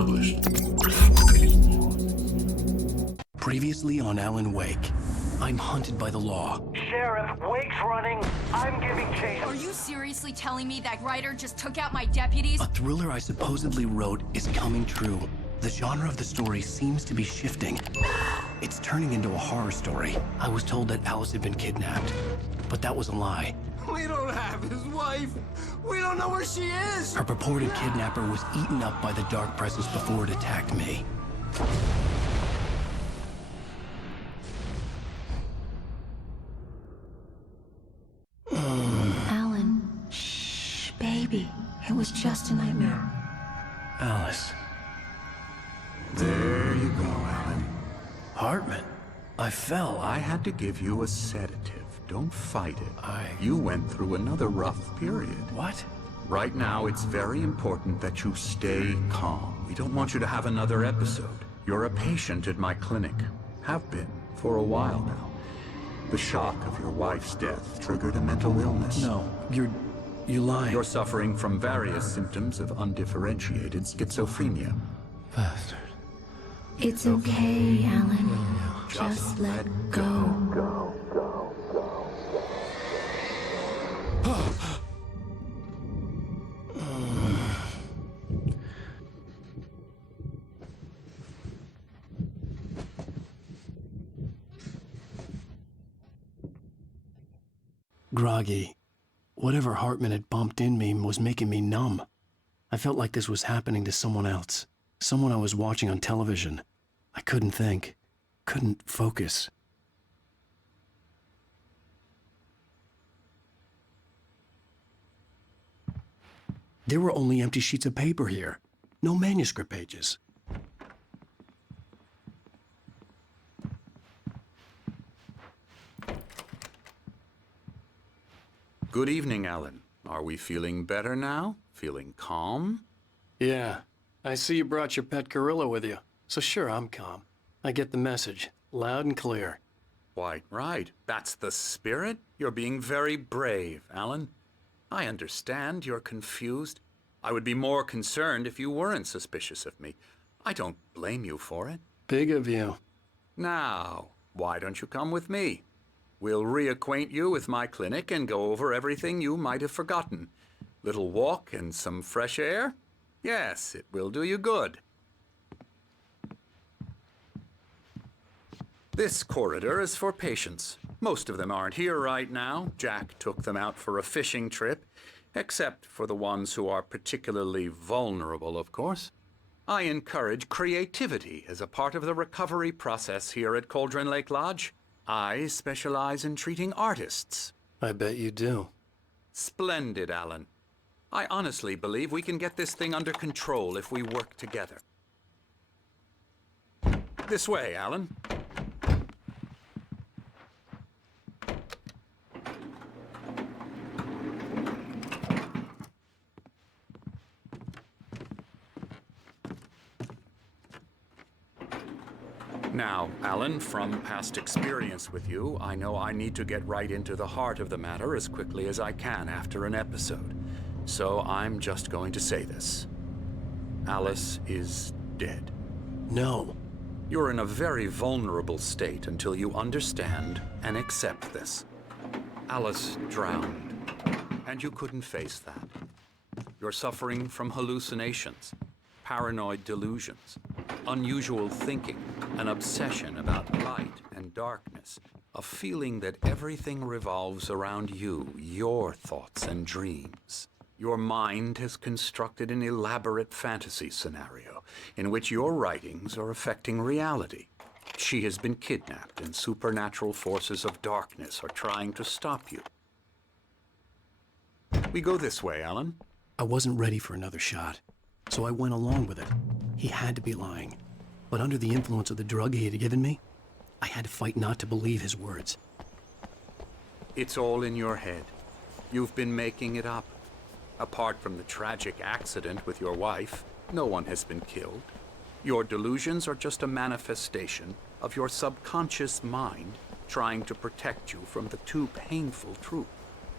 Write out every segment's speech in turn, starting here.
published. Previously on Alan Wake, I'm hunted by the law. Sheriff, Wake's running. I'm giving chase. Are you seriously telling me that writer just took out my deputies? A thriller I supposedly wrote is coming true. The genre of the story seems to be shifting. It's turning into a horror story. I was told that Alice had been kidnapped, but that was a lie. We don't have his wife. We don't know where she is. Her purported kidnapper was eaten up by the dark presence before it attacked me. Alan, shh, baby. It was just a nightmare. Alice. There you go, Alan. Hartman. I fell. I had to give you a sedative. Don't fight it. You went through another rough period. What? Right now, it's very important that you stay calm. We don't want you to have another episode. You're a patient at my clinic. Have been for a while now. The shock of your wife's death triggered a mental illness. No, you're lying. You're suffering from various symptoms of undifferentiated schizophrenia. Bastard. It's okay, Alan. Just let go. Groggy. Whatever Hartman had bumped in me was making me numb. I felt like this was happening to someone else. Someone I was watching on television. I couldn't think. Couldn't focus. There were only empty sheets of paper here. No manuscript pages. Good evening, Alan. Are we feeling better now? Feeling calm? Yeah. I see you brought your pet gorilla with you. So sure, I'm calm. I get the message. Loud and clear. Quite right. That's the spirit. You're being very brave, Alan. I understand you're confused. I would be more concerned if you weren't suspicious of me. I don't blame you for it. Big of you. Now, why don't you come with me? We'll reacquaint you with my clinic and go over everything you might have forgotten. Little walk and some fresh air? Yes, it will do you good. This corridor is for patients. Most of them aren't here right now. Jack took them out for a fishing trip, except for the ones who are particularly vulnerable, of course. I encourage creativity as a part of the recovery process here at Cauldron Lake Lodge. I specialize in treating artists. I bet you do. Splendid, Alan. I honestly believe we can get this thing under control if we work together. This way, Alan. Now, Alan, from past experience with you, I know I need to get right into the heart of the matter as quickly as I can after an episode. So I'm just going to say this. Alice is dead. No. You're in a very vulnerable state until you understand and accept this. Alice drowned, and you couldn't face that. You're suffering from hallucinations, paranoid delusions, unusual thinking, an obsession about light and darkness, a feeling that everything revolves around you, your thoughts and dreams. Your mind has constructed an elaborate fantasy scenario in which your writings are affecting reality. She has been kidnapped and supernatural forces of darkness are trying to stop you. We go this way, Alan. I wasn't ready for another shot, so I went along with it. He had to be lying. But under the influence of the drug he had given me, I had to fight not to believe his words. It's all in your head. You've been making it up. Apart from the tragic accident with your wife, no one has been killed. Your delusions are just a manifestation of your subconscious mind trying to protect you from the too painful truth.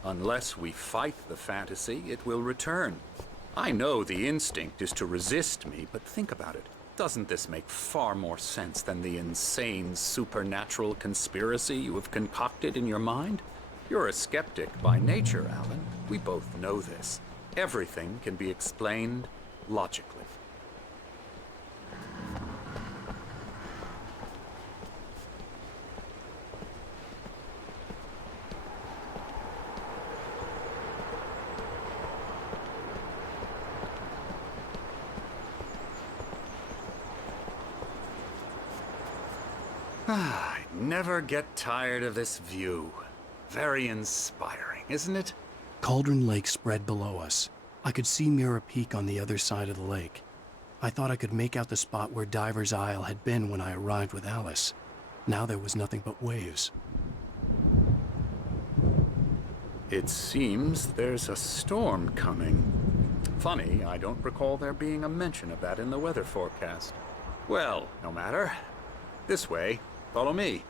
Unless we fight the fantasy, it will return. I know the instinct is to resist me, but think about it. Doesn't this make far more sense than the insane supernatural conspiracy you have concocted in your mind? You're a skeptic by nature, Alan. We both know this. Everything can be explained logically. I never get tired of this view. Very inspiring, isn't it? Cauldron Lake spread below us. I could see Mirror Peak on the other side of the lake. I thought I could make out the spot where Diver's Isle had been when I arrived with Alice. Now there was nothing but waves. It seems there's a storm coming. Funny, I don't recall there being a mention of that in the weather forecast. Well, no matter. This way. Follow me.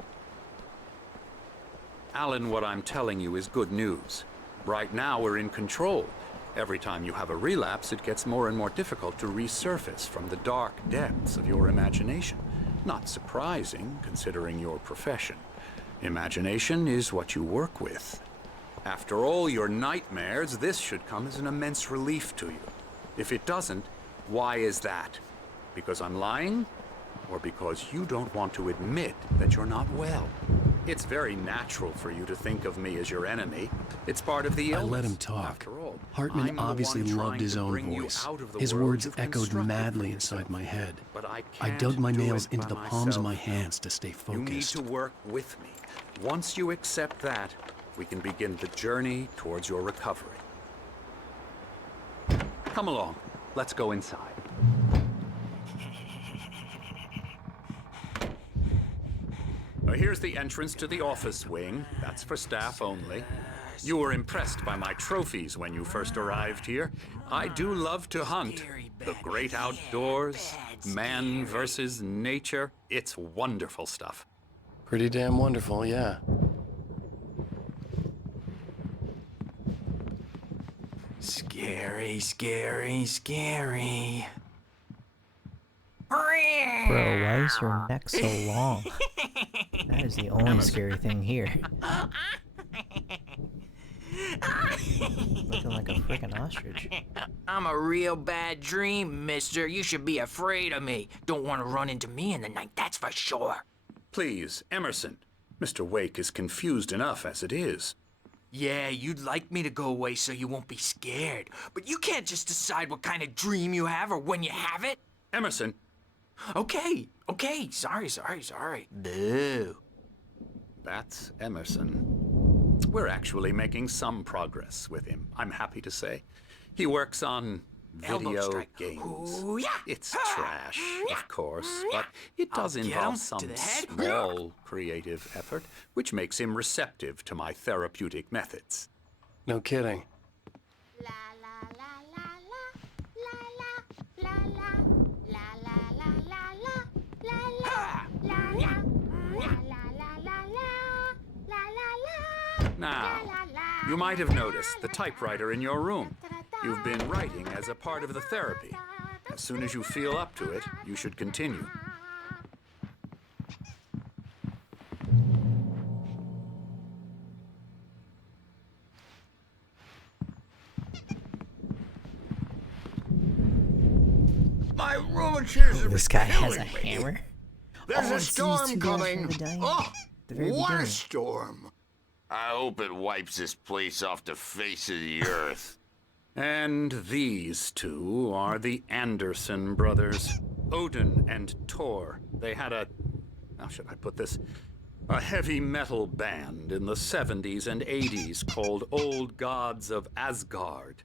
Alan, what I'm telling you is good news. Right now, we're in control. Every time you have a relapse, it gets more and more difficult to resurface from the dark depths of your imagination. Not surprising, considering your profession. Imagination is what you work with. After all your nightmares, this should come as an immense relief to you. If it doesn't, why is that? Because I'm lying? Or because you don't want to admit that you're not well? It's very natural for you to think of me as your enemy. It's part of the illness. I let him talk. After all, Hartman I'm the obviously one loved trying his to own bring you voice. out of the His world words you've echoed constructed madly for inside yourself. my head. But I I can't dug my do nails it into by the palms of my myself. hands to stay You need focused. to work with me. Once you accept that, we can begin the journey towards your recovery. Come along. Let's go inside. Here's the entrance to the office wing. That's for staff only. You were impressed by my trophies when you first arrived here. I do love to hunt. The great outdoors, man versus nature. It's wonderful stuff. Pretty damn wonderful, yeah. Scary, scary, scary. Bro, why is your neck so long? That is the only scary thing here. Looking like a freaking ostrich. I'm a real bad dream, mister. You should be afraid of me. Don't want to run into me in the night, that's for sure. Please, Emerson. Mr. Wake is confused enough as it is. Yeah, you'd like me to go away so you won't be scared. But you can't just decide what kind of dream you have or when you have it. Emerson, Okay. Sorry. Boo. that's Emerson. We're actually making some progress with him, I'm happy to say. He works on Elbow video strike. games. Ooh, yeah. It's trash, of course, but it does I'll get involve him some to the head. small creative effort, which makes him receptive to my therapeutic methods. No kidding. Now, you might have noticed the typewriter in your room. You've been writing as a part of the therapy. As soon as you feel up to it, you should continue. My rheumatism This is guy has killing a me. hammer. There's Oh, a it's these storm two guys coming. from the dying- Oh, the very what a beginning. storm. I hope it wipes this place off the face of the earth. And these two are the Anderson brothers, Odin and Thor. They had how should I put this? A heavy metal band in the 70s and 80s called Old Gods of Asgard.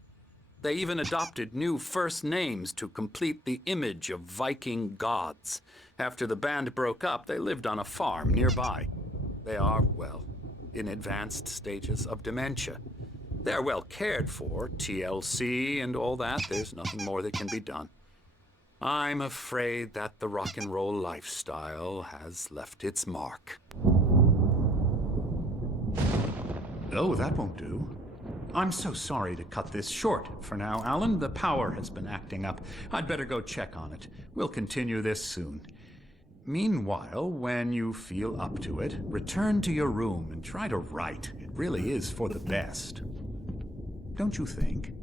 They even adopted new first names to complete the image of Viking gods. After the band broke up, they lived on a farm nearby. They are, well, in advanced stages of dementia. They're well cared for, TLC and all that. There's nothing more that can be done. I'm afraid that the rock and roll lifestyle has left its mark. Oh, that won't do. I'm so sorry to cut this short for now, Alan. The power has been acting up. I'd better go check on it. We'll continue this soon. Meanwhile, when you feel up to it, return to your room and try to write. It really is for the best. Don't you think?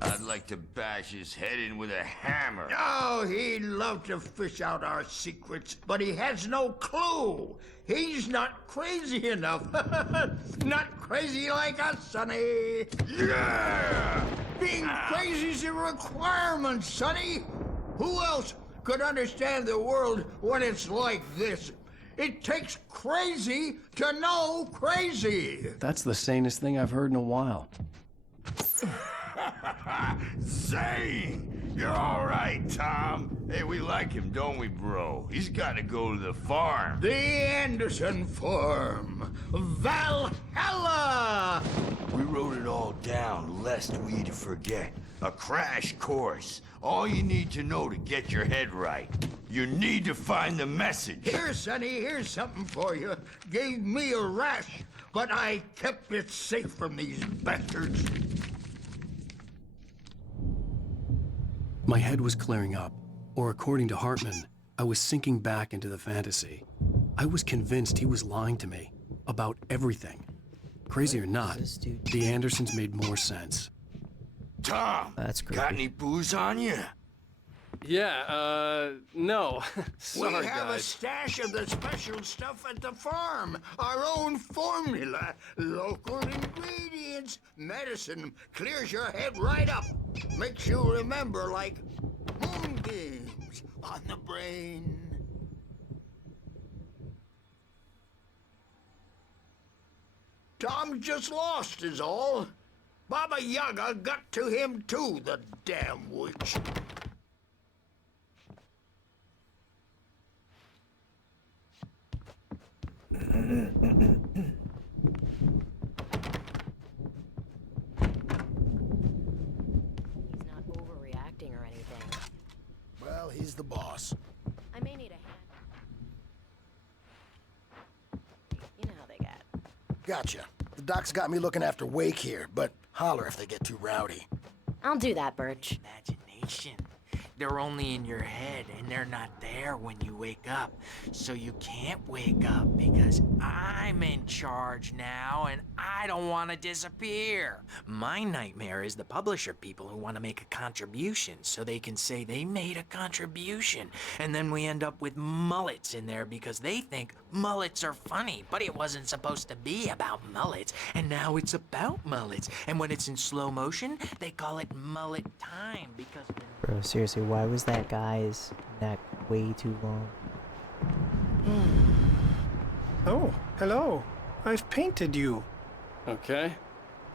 I'd like to bash his head in with a hammer. Oh, he'd love to fish out our secrets, but he has no clue. He's not crazy enough. Not crazy like us, Sonny. Yeah! Being crazy's a requirement, Sonny. Who else could understand the world when it's like this? It takes crazy to know crazy. That's the sanest thing I've heard in a while. Zane! You're all right, Tom. Hey, we like him, don't we, bro? He's got to go to the farm. The Anderson Farm. Valhalla! We wrote it all down, lest we forget. A crash course. All you need to know to get your head right. You need to find the message. Here, Sonny, here's something for you. Gave me a rash, but I kept it safe from these bastards. My head was clearing up, or according to Hartman, I was sinking back into the fantasy. I was convinced he was lying to me about everything. Crazy or not, the Andersons made more sense. Tom, That's creepy. got any booze on you? Yeah, no. Sorry, we have a guys. stash of the special stuff at the farm. Our own formula. Local ingredients. Medicine clears your head right up. Makes you remember like moonbeams on the brain. Tom just lost is all. Baba Yaga got to him too, the damn witch. He's not overreacting or anything. Well, he's the boss. I may need a hand. You know how they get. Gotcha. The doc's got me looking after Wake here, but holler if they get too rowdy. I'll do that, Birch. Imagination. They're only in your head, and they're not there when you wake up. So you can't wake up because I'm in charge now, and I don't want to disappear. My nightmare is the publisher people who want to make a contribution so they can say they made a contribution. And then we end up with mullets in there because they think mullets are funny, but it wasn't supposed to be about mullets, and now it's about mullets. And when it's in slow motion, they call it mullet time because... Bro, seriously, why was that guy's neck way too long? Oh, hello. I've painted you. Okay.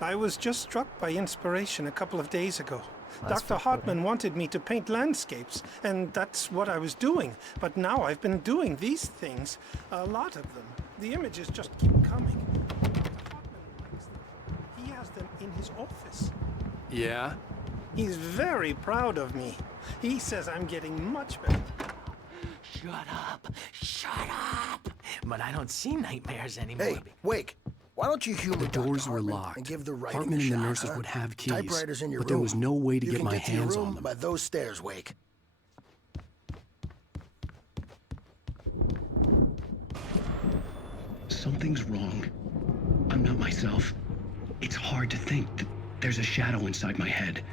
I was just struck by inspiration a couple of days ago. That's Dr. Hartman wanted me to paint landscapes, and that's what I was doing. But now I've been doing these things, a lot of them. The images just keep coming. Dr. Hartman likes them. He has them in his office. Yeah? He's very proud of me. He says I'm getting much better. Shut up! Shut up! But I don't see nightmares anymore. Hey, Wake, why don't you humor The doors Dr. were Hartman locked. and give the writing Hartman a and the shot, nurses huh? would have keys, Typewriters in your but there room. was no way to You get can my get to your hands room on them. by those stairs, Wake. Something's wrong. I'm not myself. It's hard to think. There's a shadow inside my head.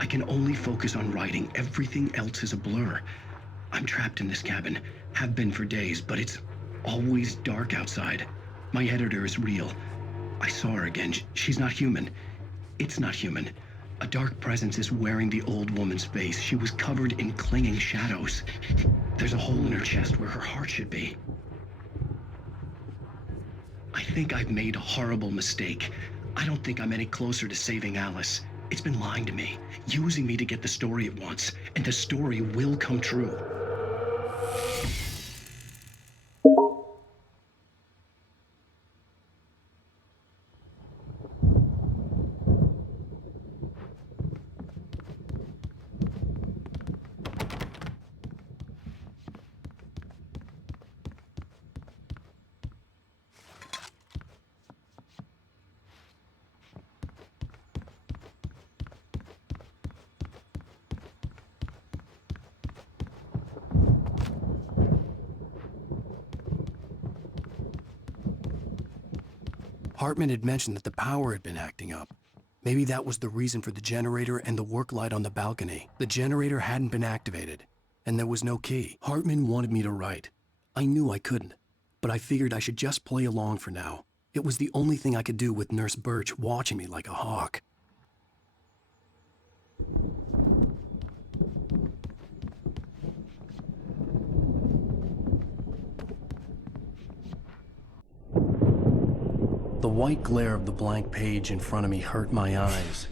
I can only focus on writing. Everything else is a blur. I'm trapped in this cabin. Have been for days, but it's always dark outside. My editor is real. I saw her again. She's not human. It's not human. A dark presence is wearing the old woman's face. She was covered in clinging shadows. There's a hole in her chest where her heart should be. I think I've made a horrible mistake. I don't think I'm any closer to saving Alice. It's been lying to me, using me to get the story it wants, and the story will come true. Hartman had mentioned that the power had been acting up. Maybe that was the reason for the generator and the work light on the balcony. The generator hadn't been activated, and there was no key. Hartman wanted me to write. I knew I couldn't, but I figured I should just play along for now. It was the only thing I could do with Nurse Birch watching me like a hawk. The white glare of the blank page in front of me hurt my eyes.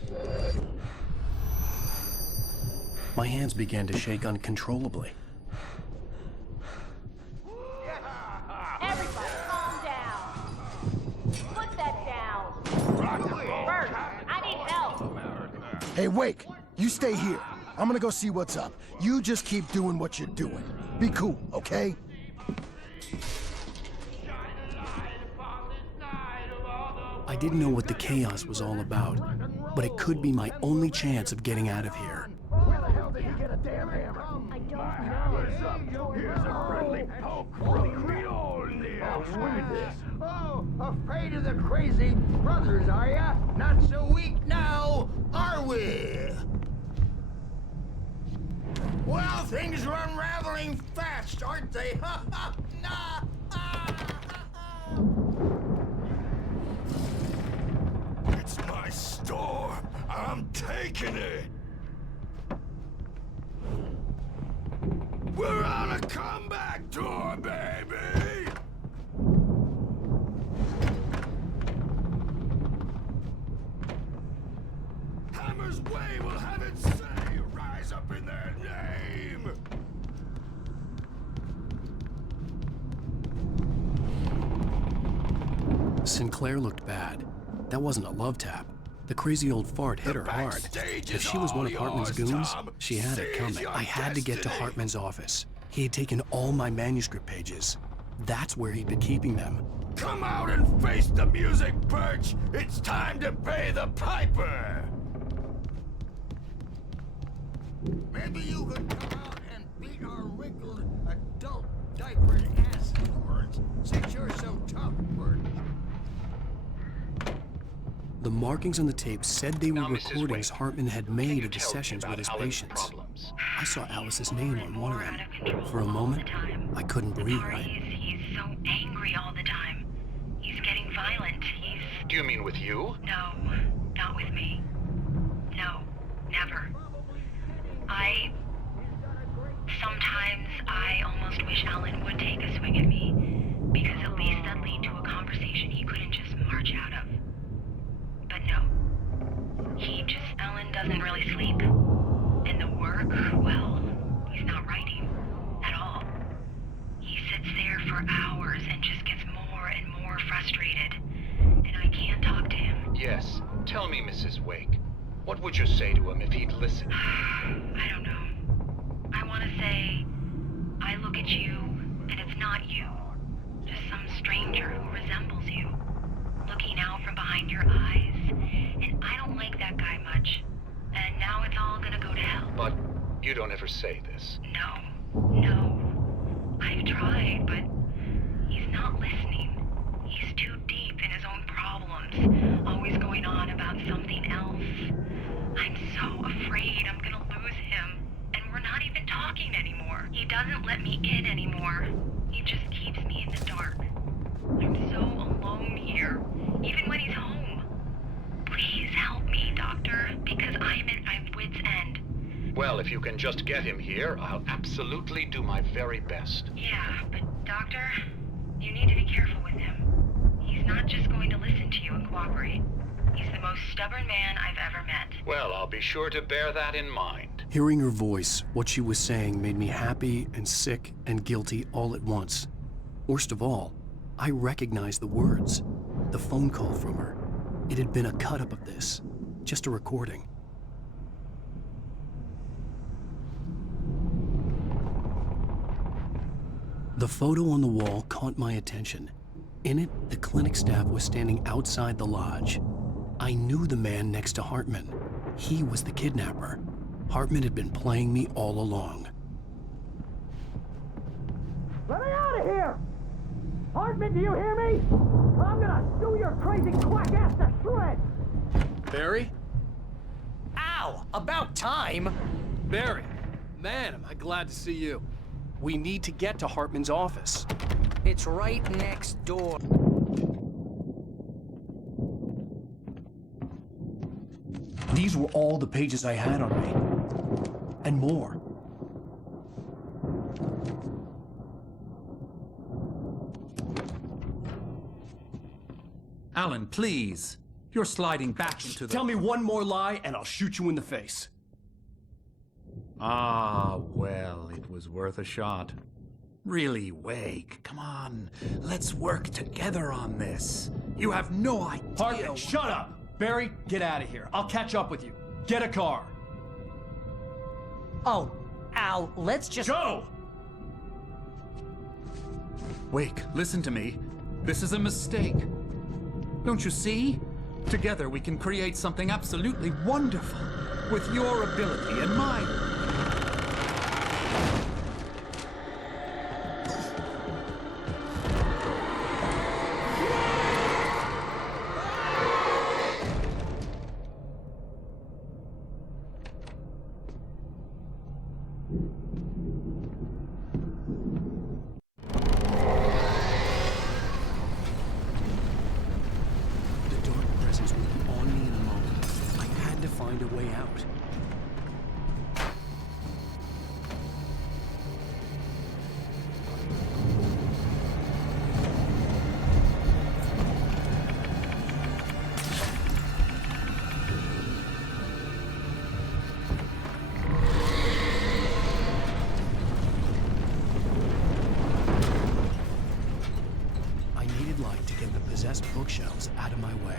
My hands began to shake uncontrollably. Everybody, calm down. Put that down. Bert, I need help. Hey, Wake, you stay here. I'm gonna go see what's up. You just keep doing what you're doing. Be cool, okay? I didn't know what the chaos was all about, but it could be my only chance of getting out of here. Where the hell did he get a damn hammer? I don't know. Here's a friendly poke from Creole near. Oh, afraid of the crazy brothers, are ya? Not so weak now, are we? Well, things are unraveling fast, aren't they? Ha ha! Nah! It's my store. I'm taking it. We're on a comeback tour, baby! Hammer's Way will have its say rise up in their name! Sinclair looked bad. That wasn't a love tap. The crazy old fart hit her hard. If she was one of Hartman's goons, she had it coming. I had to get to Hartman's office. He had taken all my manuscript pages. That's where he'd been keeping them. Come out and face the music, Birch! It's time to pay the piper! Maybe you could come out and beat our wrinkled adult diapered ass horns, since you're so tough, Birch. The markings on the tape said they were recordings Hartman had made of the sessions with his patients. I saw Alice's name on one of them. For a moment, I couldn't breathe right. He's so angry all the time. He's getting violent. Do you mean with you? No, not with me. No, never. Sometimes I almost wish Alan would take a swing at me, because at least that'd lead to a conversation he couldn't just march out of. But no. Alan doesn't really sleep. And the work, well, he's not writing at all. He sits there for hours and just gets more and more frustrated. And I can't talk to him. Yes. Tell me, Mrs. Wake. What would you say to him if he'd listen? I don't know. I want to say, I look at you, and it's not you. Just some stranger who resembles you. Looking out from behind your eyes. And I don't like that guy much. And now it's all gonna go to hell. But you don't ever say this. No. I've tried, but he's not listening. He's too deep in his own problems, always going on about something else. I'm so afraid I'm gonna lose him, and we're not even talking anymore. He doesn't let me in anymore. He just keeps me in the dark. I'm so alone here, even when he's home. Please help me, Doctor, because I'm at my wit's end. Well, if you can just get him here, I'll absolutely do my very best. Yeah, but Doctor, you need to be careful with him. He's not just going to listen to you and cooperate. He's the most stubborn man I've ever met. Well, I'll be sure to bear that in mind. Hearing her voice, what she was saying made me happy and sick and guilty all at once. Worst of all, I recognized the words. The phone call from her. It had been a cut-up of this. Just a recording. The photo on the wall caught my attention. In it, the clinic staff was standing outside the lodge. I knew the man next to Hartman. He was the kidnapper. Hartman had been playing me all along. Let me out of here! Hartman, do you hear me? I'm gonna sue your crazy quack ass to shreds! Barry? Ow! About time! Barry! Man, am I glad to see you. We need to get to Hartman's office. It's right next door. These were all the pages I had on me. And more. Alan, please. You're sliding back into the... Tell me one more lie and I'll shoot you in the face. Ah, well, it was worth a shot. Really, Wake, come on. Let's work together on this. You have no idea... Hartman, shut up! Barry, get out of here. I'll catch up with you. Get a car. Oh, Al, let's just... Go! Wake, listen to me. This is a mistake. Don't you see? Together we can create something absolutely wonderful. With your ability and mine. The dark presence will be on me in a moment. I had to find a way out. I needed light to get the possessed bookshelves out of my way.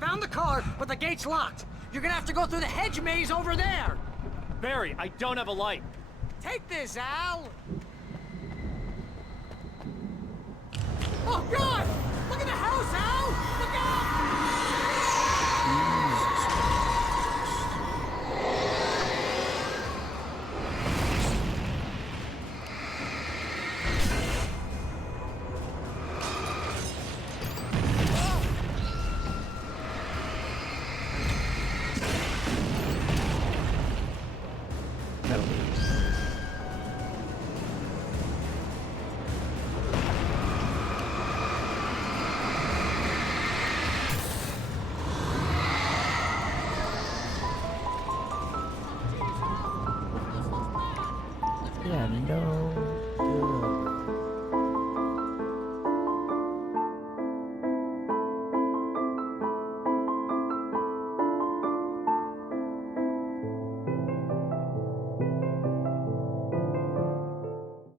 Found the car, but the gate's locked. You're gonna have to go through the hedge maze over there. Barry, I don't have a light. Take this, Al. Oh, God! Look at the house, Al! Look out! That'll be. Yeah, no